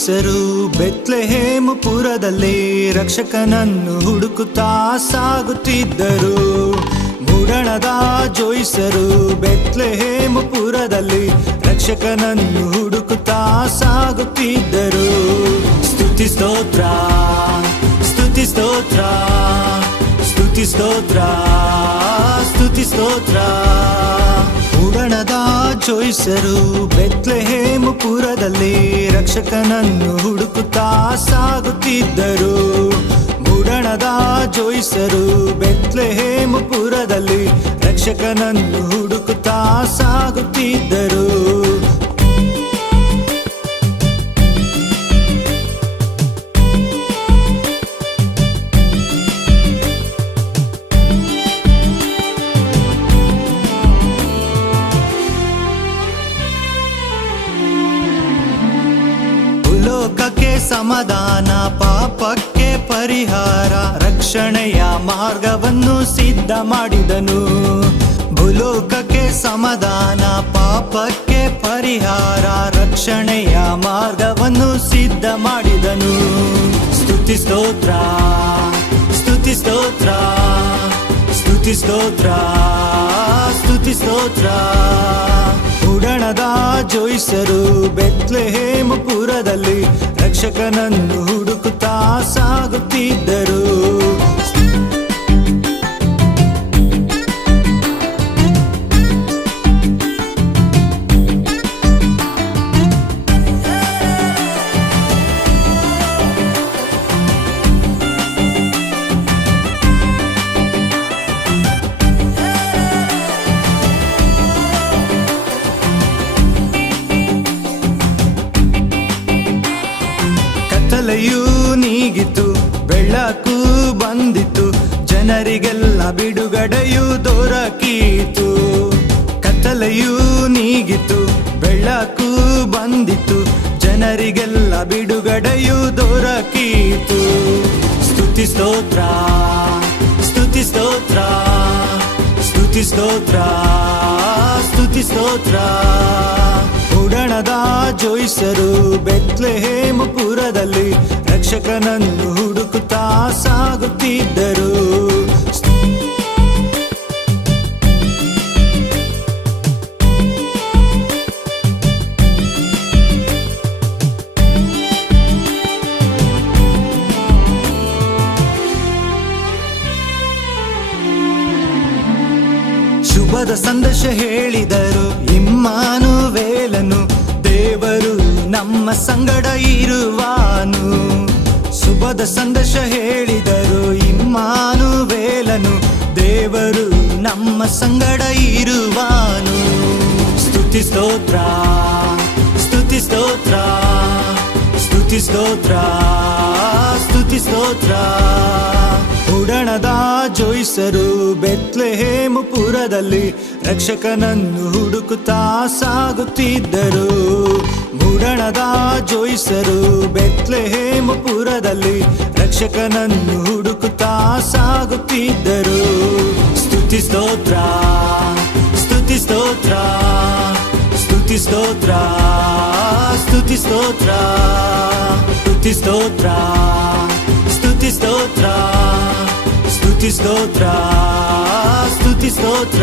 ಜೋಯಿಸರು Bethlehem ಪುರದಲ್ಲಿ ರಕ್ಷಕನನ್ನು ಹುಡುಕುತ್ತಾ ಸಾಗುತ್ತಿದ್ದರು. ಮುಡಣದ ಜೋಯಿಸರು Bethlehem ಪುರದಲ್ಲಿ ರಕ್ಷಕನನ್ನು ಹುಡುಕುತ್ತಾ ಸಾಗುತ್ತಿದ್ದರು. ಸ್ತುತಿ ಸ್ತೋತ್ರ ಸ್ತುತಿ ಸ್ತೋತ್ರ ಸ್ತುತಿ ಸ್ತೋತ್ರ ಸ್ತುತಿ ಸ್ತೋತ್ರ. ಮುಡಣದ ಜೋಯಿಸರು ಬೆತ್ಲೆಹೇಮ್ ಪುರದಲ್ಲಿ ರಕ್ಷಕನನ್ನು ಹುಡುಕುತ್ತಾ ಸಾಗುತ್ತಿದ್ದರು. ಮುಡಣದ ಜೋಯಿಸರು ಬೆತ್ಲೆಹೇಮ್ ಪುರದಲ್ಲಿ ರಕ್ಷಕನನ್ನು ಹುಡುಕುತ್ತಾ ಸಾಗುತ್ತಿದ್ದರು. ಲೋಕಕ್ಕೆ ಸಮಾಧಾನ, ಪಾಪಕ್ಕೆ ಪರಿಹಾರ, ರಕ್ಷಣೆಯ ಮಾರ್ಗವನ್ನು ಸಿದ್ಧ ಮಾಡಿದನು. ಭೂಲೋಕಕ್ಕೆ ಸಮಾಧಾನ, ಪಾಪಕ್ಕೆ ಪರಿಹಾರ, ರಕ್ಷಣೆಯ ಮಾರ್ಗವನ್ನು ಸಿದ್ಧ ಮಾಡಿದನು. ಸ್ತುತಿ ಸ್ತೋತ್ರ ಸ್ತುತಿ ಸ್ತೋತ್ರ ಸ್ತುತಿ ಸ್ತೋತ್ರ ಸ್ತುತಿ ಸ್ತೋತ್ರ. ಮುಡಣದ ಜೋಯಿಸರು ಬೆತ್ಲೆಹೇಮ್ ಪುರದಲ್ಲಿ ರಕ್ಷಕನನ್ನು ಹುಡುಕುತ್ತಾ ಸಾಗುತ್ತಿದ್ದರು. ಕತ್ತಲೆಯೂ ನೀಗಿತು, ಬೆಳಕು ಬಂದಿತು, ಜನರಿಗೆಲ್ಲ ಬಿಡುಗಡೆಯೂ ದೊರಕೀತು. ಕತ್ತಲೆಯೂ ನೀಗಿತು, ಬೆಳಕು ಬಂದಿತು, ಜನರಿಗೆಲ್ಲ ಬಿಡುಗಡೆಯೂ ದೊರಕೀತು. ಸ್ತುತಿ ಸ್ತೋತ್ರ ಸ್ತುತಿ ಸ್ತೋತ್ರ ಸ್ತುತಿ ಸ್ತೋತ್ರ ಸ್ತುತಿ ಸ್ತೋತ್ರ. ಮುಡಣದ ಜೋಯಿಸರು ಬೆತ್ಲೆಹೇಮ್ ಪುರದಲ್ಲಿ ರಕ್ಷಕನನ್ನು ಹುಡುಕುತ್ತಾ ಸಾಗುತ್ತಿದ್ದರು. ಶುಭದ ಸಂದೇಶ ಹೇಳಿದರು ಇಮ್ಮಾನುವೇಲನು, ದೇವರು ನಮ್ಮ ಸಂಗಡ ಇರುವಾನು. ಶುಭದ ಸಂದೇಶ ಹೇಳಿದರು ಇಮ್ಮಾನುವೇಲನು, ದೇವರು ನಮ್ಮ ಸಂಗಡ ಇರುವಾನು. ಸ್ತುತಿ ಸ್ತೋತ್ರ ಸ್ತುತಿ ಸ್ತೋತ್ರ ಸ್ತುತಿ ಸ್ತೋತ್ರ ಸ್ತುತಿ ಸ್ತೋತ್ರ. ಮುಡಣದ ಜೋಯಿಸರು ಬೆತ್ಲೆಹೇಮ್ ಪುರದಲ್ಲಿ ರಕ್ಷಕನನ್ನು ಹುಡುಕುತ್ತಾ ಸಾಗುತ್ತಿದ್ದರು. ಮುಡಣದ ಜೋಯಿಸರು ಬೆತ್ಲೆಹೇಮ್ ಪುರದಲ್ಲಿ ರಕ್ಷಕನನ್ನು ಹುಡುಕುತ್ತಾ ಸಾಗುತ್ತಿದ್ದರು. ಸ್ತುತಿ ಸ್ತೋತ್ರ ಸ್ತುತಿ ಸ್ತೋತ್ರ ಸ್ತುತಿ ಸ್ತೋತ್ರ ಸ್ತುತಿ ಸ್ತೋತ್ರ ಸ್ತುತಿ ಸ್ತೋತ್ರ ಸ್ತುತಿ ಸ್ತೋತ್ರ ಸ್ತುತಿ ಸ್ತೋತ್ರ ಸ್ತುತಿ ಸ್ತೋತ್ರ.